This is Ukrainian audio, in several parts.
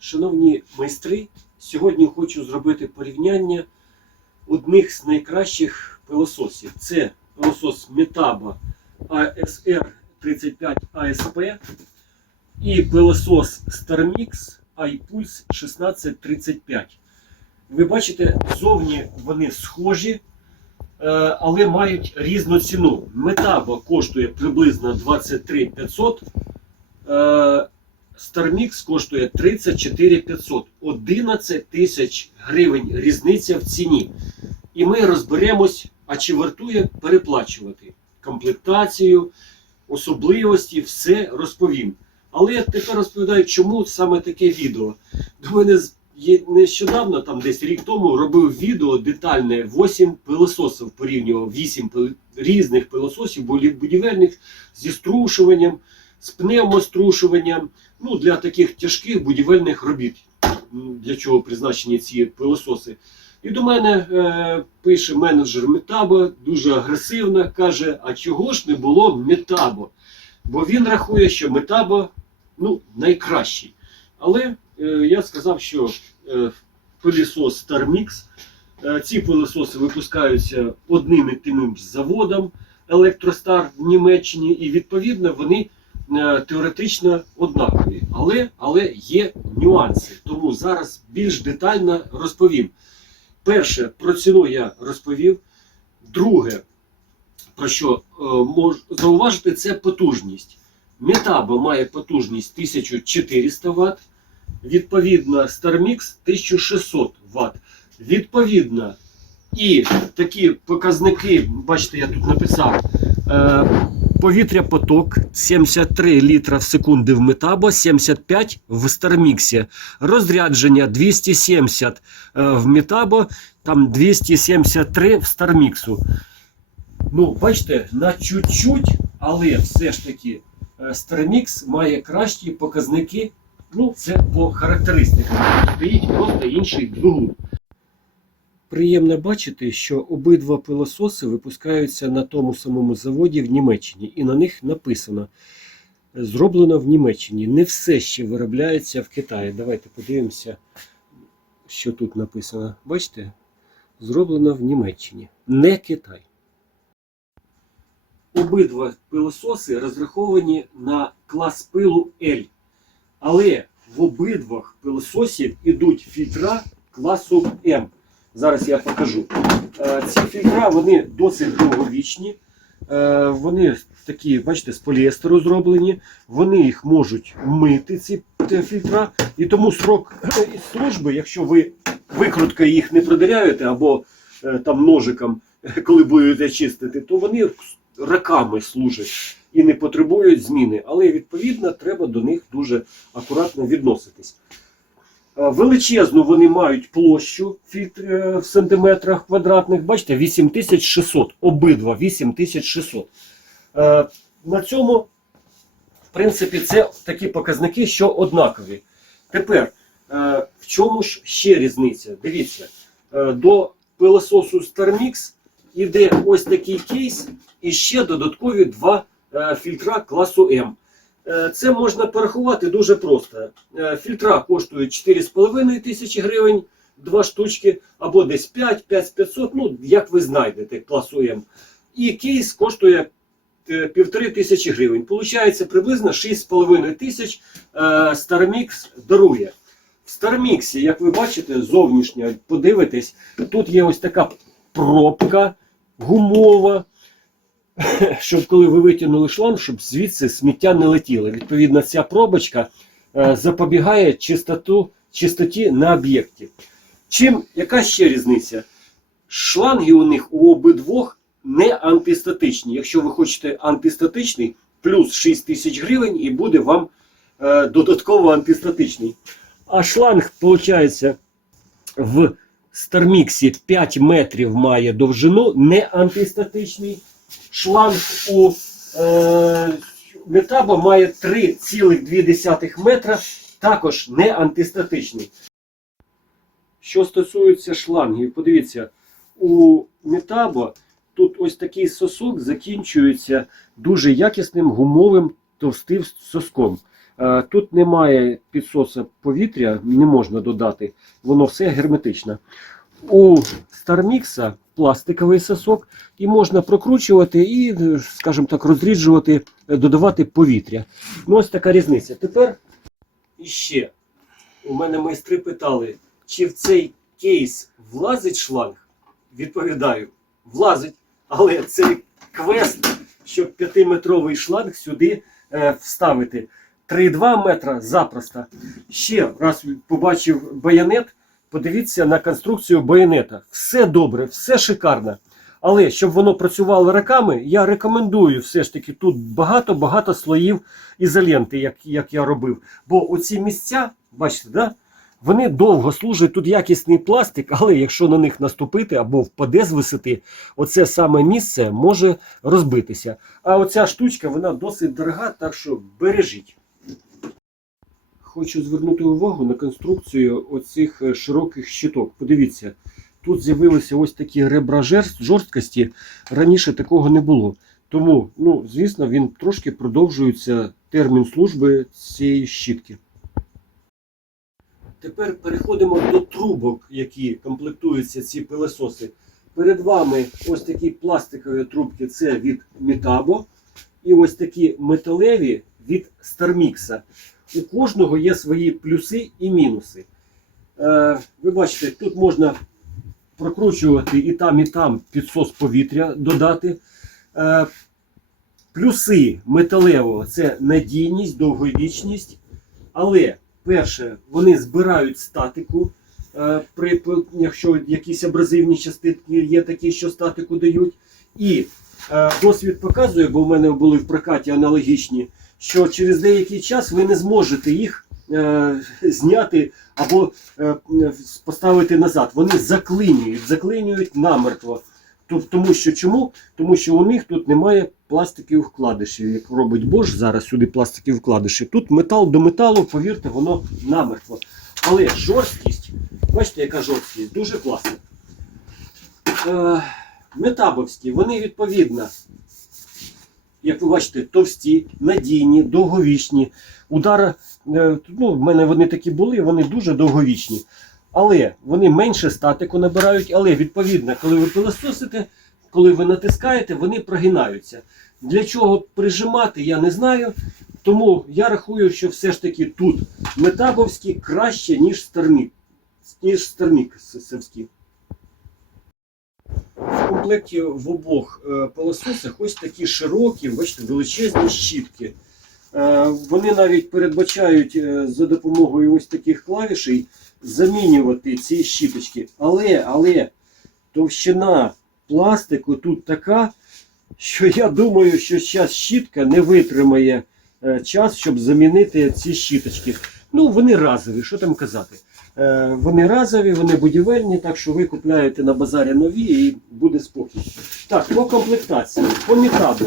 Шановні майстри, сьогодні хочу зробити порівняння одних з найкращих пилососів. Це пилосос Metabo ASR 35 ASP і пилосос StarMix iPulse 1635. Ви бачите, зовні вони схожі, е, але мають різну ціну. Metabo коштує приблизно 23 500. StarMix коштує 34 500. 11 тисяч гривень різниця в ціні. І ми розберемось, а чи вартує переплачувати комплектацію, особливості, все розповім. Але я тепер розповідаю, чому саме таке відео. До мене нещодавно, там десь рік тому, робив відео детальне 8 пилососів, порівнював 8 різних пилососів, будівельних зі струшуванням, з пневмострушуванням, ну, для таких тяжких будівельних робіт, для чого призначені ці пилососи. І до мене е, пише менеджер Метабо, дуже агресивно, каже: а чого ж не було Метабо? Бо він рахує, що Метабо ну, найкращий. Але е, я сказав, що е, пилісос StarMix, е, ці пилососи випускаються одним і тим заводом Електростар в Німеччині, і відповідно вони теоретично однакові. Але, але є нюанси. Тому зараз більш детально розповім. Перше, про ціну я розповів. Друге, про що е, можу зауважити, це потужність. Метабо має потужність 1400 Вт, відповідно, StarMix 1600 Вт. Відповідно, і такі показники, бачите, я тут написав. Повітря поток 73 літра в секунди в Метабо, 75 в StarMix. Розрядження 270 е, в Метабо, там 273 в StarMix. Ну, бачите, на чуть-чуть, але все ж таки е, StarMix має кращі показники. Ну, це по характеристикам. Стоїть просто інший двигун. Приємно бачити, що обидва пилососи випускаються на тому самому заводі в Німеччині, і на них написано зроблено в Німеччині. Не все ще виробляється в Китаї. Давайте подивимося, що тут написано. Бачите? Зроблено в Німеччині. Не Китай. Обидва пилососи розраховані на клас пилу L. Але в обидвах пилососів ідуть фільтра класу М. Зараз я покажу. Е, Ці фільтра вони досить довговічні. Е, Вони такі, бачите, з поліестеру зроблені. Вони їх можуть мити, ці фільтра. І тому срок е, служби, якщо ви викруткою їх не продиряєте або там ножиком, коли будете чистити, то вони роками служать і не потребують зміни. Але відповідно треба до них дуже акуратно відноситись. Е, Величезну вони мають площу е, в сантиметрах квадратних. Бачите, 8600. Обидва 8600. Е, На цьому, в принципі, це такі показники, що однакові. Тепер, в чому ж ще різниця? Дивіться, до пилососу StarMix іде ось такий кейс і ще додаткові два фільтра класу М. Е, Це можна порахувати дуже просто. Е, Фільтра коштують 4,5 тисячі гривень, два штучки, або десь 5, 500, ну як ви знайдете класу М. І кейс коштує е, півтори тисячі гривень. Получається приблизно 6,5 тисяч StarMix дарує. В StarMix, як ви бачите, зовнішньо подивитесь, тут є ось така пробка гумова щоб коли ви витягнули шланг, щоб звідси сміття не летіло. Відповідно, ця пробочка е, запобігає чистоту, чистоті на об'єкті. Чим яка ще різниця? Шланги у них у обидвох не антистатичні. Якщо ви хочете антистатичний, плюс 6 тисяч гривень і буде вам е, додатково антистатичний. А шланг, виходить, в Старміксі 5 метрів має довжину, не антистатичний шланг у е, Метабо має 3,2 метра, також не антистатичний. Що стосується шлангів, подивіться, у Метабо тут ось такий сосок закінчується дуже якісним гумовим товстим соском. Е, Тут немає підсоса повітря, не можна додати, воно все герметично. У Стармікса пластиковий сосок, і можна прокручувати і, скажімо так, розріджувати, е, додавати повітря. Ну, ось така різниця. Тепер іще у мене майстри питали, чи в цей кейс влазить шланг? Відповідаю, влазить, але цей квест, щоб 5-метровий шланг сюди е, вставити. 3,2 метра запросто. Ще раз побачив байонет, подивіться на конструкцію байонета. Все добре, все шикарно. Але щоб воно працювало роками, я рекомендую все ж таки тут багато-багато слоїв ізоленти, як, як я робив. Бо оці місця, бачите, да? вони довго служать, тут якісний пластик, але якщо на них наступити або впаде з висоти, оце саме місце може розбитися. А оця штучка вона досить дорога, так що бережіть. Хочу звернути увагу на конструкцію оцих е, широких щиток. Подивіться, тут з'явилися ось такі ребра жорсткості. Раніше такого не було. Тому, ну, звісно, він трошки продовжується термін служби цієї щітки. Тепер переходимо до трубок, які комплектуються ці пилососи. Перед вами ось такі пластикові трубки це від Metabo. І ось такі металеві від Starmix. У кожного є свої плюси і мінуси. Е, ви бачите, тут можна прокручувати і там, і там підсос повітря додати. Е, плюси металевого це надійність, довговічність. Але перше, вони збирають статику. Е, при, якщо якісь абразивні частинки є такі, що статику дають. І досвід показує, бо в мене були в прокаті аналогічні, що через деякий час ви не зможете їх е, зняти або е, поставити назад. Вони заклинюють, заклинюють намертво. Тому що чому? Тому що у них тут немає пластикових вкладишів. Як робить Bosch зараз сюди пластикові вкладиші. Тут метал до металу, повірте, воно намертво. Але жорсткість, бачите, яка жорсткість, дуже класна. Е, метабовські, вони відповідно, як ви бачите, товсті, надійні, довговічні. Удари, е, ну, в мене вони такі були, вони дуже довговічні. Але вони менше статику набирають, але відповідно, коли ви пилососите, коли ви натискаєте, вони прогинаються. Для чого прижимати, я не знаю. Тому я рахую, що все ж таки тут метабовські краще, ніж стармік, ніж старміксовські. В комплекті в обох е, пилососах ось такі широкі, бачите, величезні щітки. Е, Вони навіть передбачають е, за допомогою ось таких клавішей замінювати ці щіточки. Але, але товщина пластику тут така, що я думаю, що зараз щітка не витримає час, щоб замінити ці щіточки. Ну, вони разові, що там казати. Е, Вони разові, вони будівельні, так що ви купляєте на базарі нові і буде спокій. Так, по комплектації, по метаду.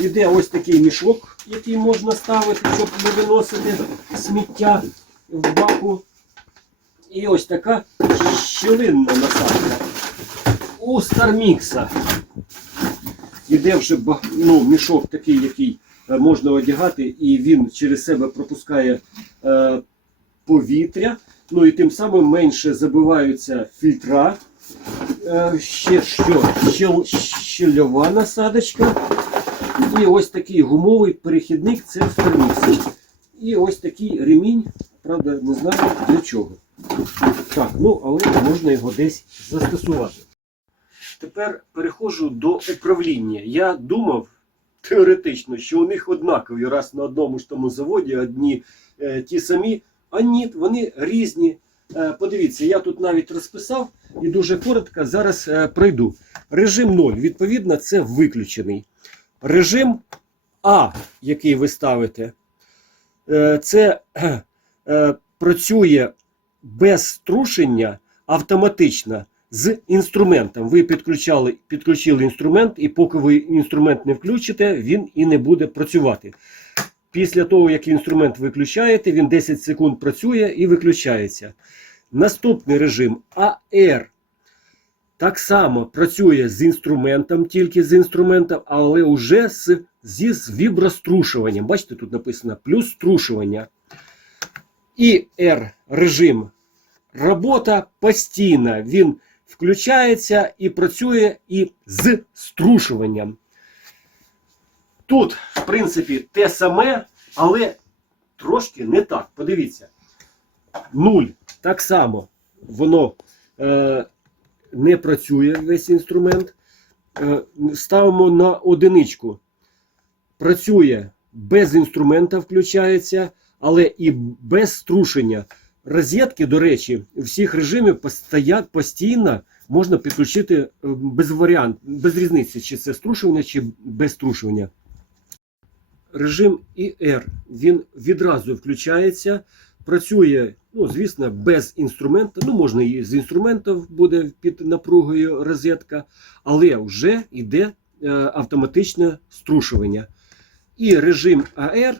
Іде ось такий мішок, який можна ставити, щоб не виносити сміття в баку. І ось така щілинна насадка. У Стармікса іде вже ну, мішок такий, який е, можна одягати, і він через себе пропускає е, повітря. Ну і тим самим менше забиваються фільтра. Е, ще що? Щел, щельова насадочка. І ось такий гумовий перехідник це в І ось такий ремінь, правда, не знаю для чого. Так, ну але можна його десь застосувати. Тепер переходжу до управління. Я думав теоретично, що у них однакові раз на одному ж тому заводі одні е, ті самі, а ні, вони різні. Е, подивіться, я тут навіть розписав і дуже коротко зараз е, пройду. Режим 0, відповідно, це виключений. Режим А, який ви ставите, е, це працює без струшення автоматично з інструментом. Ви підключали, підключили інструмент, і поки ви інструмент не включите, він і не буде працювати. Після того, як інструмент виключаєте, він 10 секунд працює і виключається. Наступний режим АР. Так само працює з інструментом, тільки з інструментом, але вже з зі з віброструшуванням. Бачите, тут написано плюс струшування. І R режим робота постійна. Він включається і працює і з струшуванням. Тут, в принципі, те саме, але трошки не так. Подивіться. Нуль. Так само воно е, не працює весь інструмент. Е, ставимо на одиничку. Працює без інструмента, включається, але і без струшення. Розетки, до речі, всіх режимів постоять постійно можна підключити е, без варіант, без різниці, чи це струшування, чи без струшування. Режим IR, він відразу включається, працює, ну, звісно, без інструмента. Ну, можна і з інструментів буде під напругою розетка, але вже йде е, автоматичне струшування. І режим AR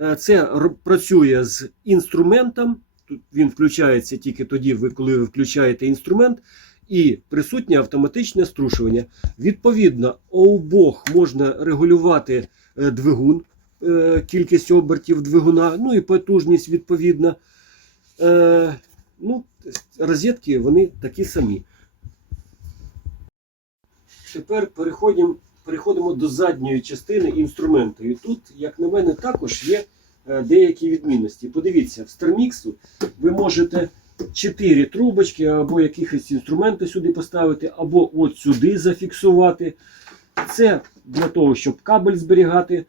е, це працює з інструментом. Тут він включається тільки тоді, коли ви включаєте інструмент, і присутнє автоматичне струшування. Відповідно, у обох можна регулювати е, двигун, кількість обертів двигуна, ну і потужність відповідно. Е, ну, розетки вони такі самі. Тепер переходимо, переходимо до задньої частини інструменту. І тут, як на мене, також є е, деякі відмінності. Подивіться, в Старміксу ви можете 4 трубочки або якихось інструменти сюди поставити, або от сюди зафіксувати. Це для того, щоб кабель зберігати.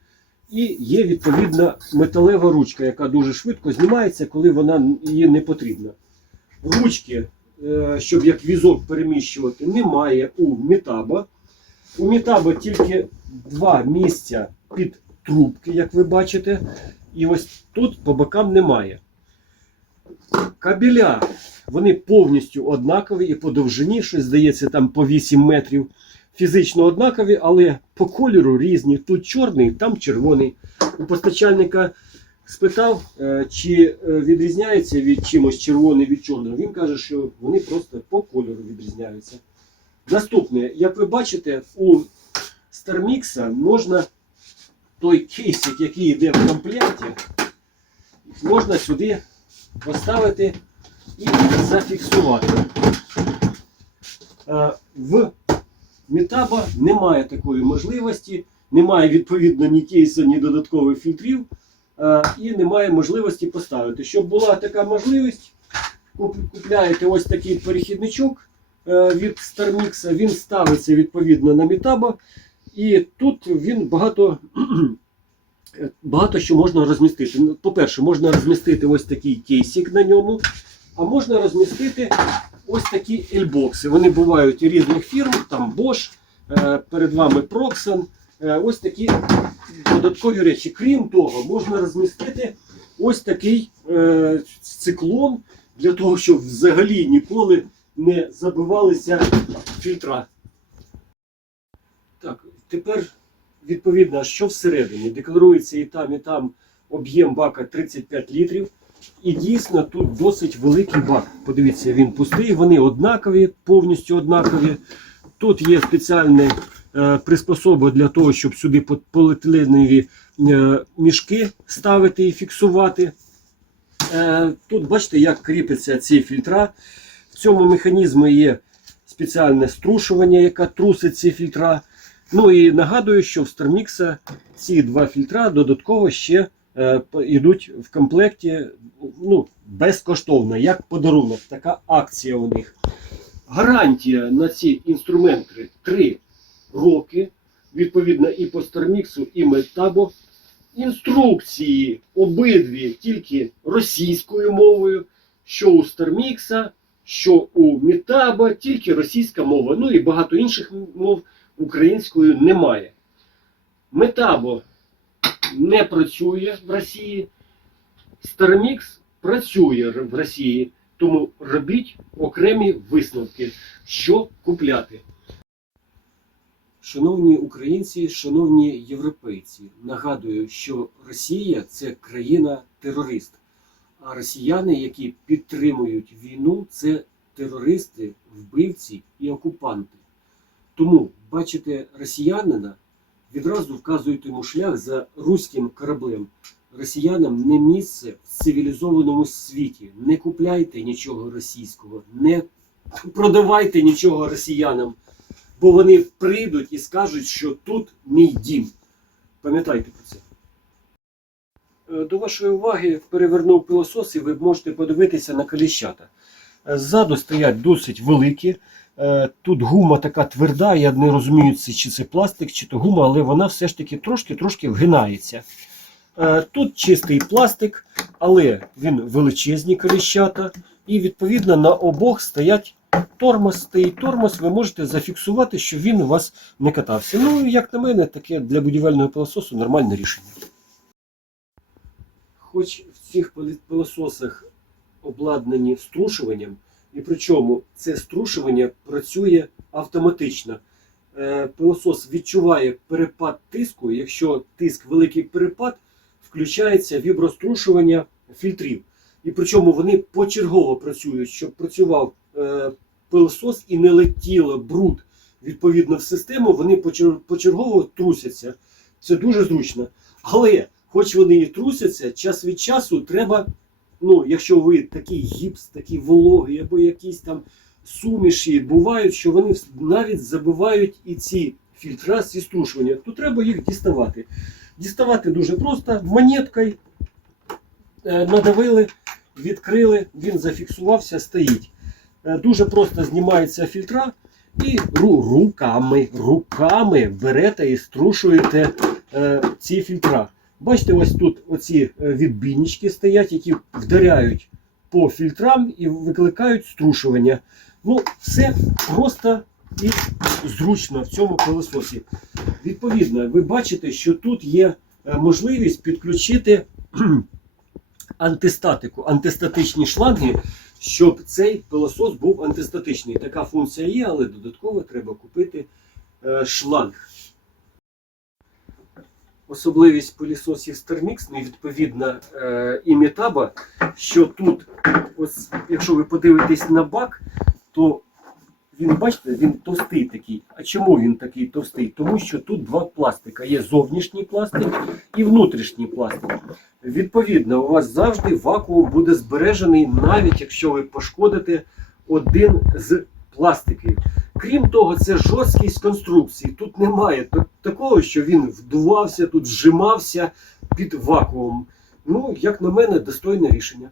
І є відповідна металева ручка, яка дуже швидко знімається, коли вона її не потрібна. Ручки, е, щоб як візок переміщувати, немає у Метаба. У Метаба тільки два місця під трубки, як ви бачите. І ось тут по бокам немає. Кабеля, вони повністю однакові і по довжині, щось здається, там по 8 метрів. Фізично однакові, але по кольору різні. Тут чорний, там червоний. У постачальника спитав, е, чи е, відрізняється від чимось червоний від чорного. Він каже, що вони просто по кольору відрізняються. Наступне, як ви бачите, у Стармікса можна той кейсик, який йде в комплекті, можна сюди поставити і зафіксувати. Е, В Метаба немає такої можливості, немає відповідно ні кейсу, ні додаткових фільтрів, е, і немає можливості поставити. Щоб була така можливість, куп- купляєте ось такий перехідничок е, від StarMix, він ставиться відповідно на Метаба, і тут він багато. Багато що можна розмістити. Ну, По-перше, можна розмістити ось такий кейсик на ньому, а можна розмістити ось такі ельбокси. Вони бувають різних фірм, там Bosch, е, перед вами Proxen. Е, Ось такі додаткові речі. Крім того, можна розмістити ось такий е, циклон для того, щоб взагалі ніколи не забивалися фільтра. Так, тепер відповідно, що всередині. Декларується і там, і там об'єм бака 35 літрів. І дійсно тут досить великий бак. Подивіться, він пустий, вони однакові, повністю однакові. Тут є спеціальні е, приспособи для того, щоб сюди по- поліетиленові е, мішки ставити і фіксувати. Е, тут бачите, як кріпляться ці фільтра. В цьому механізмі є спеціальне струшування, яке трусить ці фільтра. Ну і нагадую, що в Starmix ці два фільтра додатково ще йдуть в комплекті ну, безкоштовно, як подарунок. Така акція у них. Гарантія на ці інструменти 3 роки. Відповідно, і по Старміксу, і Метабо. Інструкції обидві тільки російською мовою, що у Стармікса, що у Метаба, тільки російська мова. Ну і багато інших мов українською немає. Метабо не працює в Росії. Стармікс працює в Росії. Тому робіть окремі висновки, що купляти. Шановні українці, шановні європейці, нагадую, що Росія це країна-терорист, а росіяни, які підтримують війну, це терористи, вбивці і окупанти. Тому бачите росіянина, відразу вказують йому шлях за руським кораблем. Росіянам не місце в цивілізованому світі. Не купляйте нічого російського, не продавайте нічого росіянам, бо вони прийдуть і скажуть, що тут мій дім. Пам'ятайте про це. Е, До вашої уваги перевернув пилосос, і ви можете подивитися на коліщата. Ззаду стоять досить великі. Е, Тут гума така тверда, я не розумію, чи це пластик, чи то гума, але вона все ж таки трошки-трошки вгинається. Е, Тут чистий пластик, але він величезні коліщата, і відповідно на обох стоять тормоз. Стоїть тормоз, ви можете зафіксувати, що він у вас не катався. Ну, як на мене, таке для будівельного пилососу нормальне рішення. Хоч в цих пилососах обладнані струшуванням, і причому це струшування працює автоматично. Е, Пилосос відчуває перепад тиску. Якщо тиск великий перепад, включається віброструшування фільтрів. І причому вони почергово працюють, щоб працював е, пилосос і не летіло бруд відповідно в систему, вони почергово трусяться. Це дуже зручно. Але, хоч вони і трусяться, час від часу треба, ну, якщо ви такий гіпс, такий вологий, або якісь там суміші бувають, що вони навіть забивають і ці фільтра, ці струшування, то треба їх діставати. Діставати дуже просто монеткою е, надавили, відкрили, він зафіксувався, стоїть. Е, Дуже просто знімаються фільтра і руками, руками берете і струшуєте е, ці фільтра. Бачите, ось тут оці е, відбійнички стоять, які вдаряють по фільтрам і викликають струшування. Ну, все просто і зручно в цьому пилососі. Відповідно, ви бачите, що тут є е, можливість підключити антистатику, антистатичні шланги, щоб цей пилосос був антистатичний. Така функція є, але додатково треба купити е, шланг. Особливість пилісосів Starmix, ну і відповідно е, і Метаба, що тут, ось, якщо ви подивитесь на бак, то він, бачите, він товстий такий. А чому він такий товстий? Тому що тут два пластика. Є зовнішній пластик і внутрішній пластик. Відповідно, у вас завжди вакуум буде збережений, навіть якщо ви пошкодите один з пластиків. Крім того, це жорсткість конструкції. Тут немає такого, що він вдувався, тут зжимався під вакуум. Ну, як на мене, достойне рішення.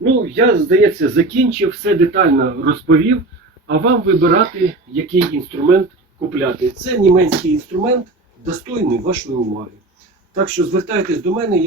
Ну, я, здається, закінчив, все детально розповів. А вам вибирати, який інструмент купляти. Це німецький інструмент, достойний вашої уваги. Так що звертайтесь до мене.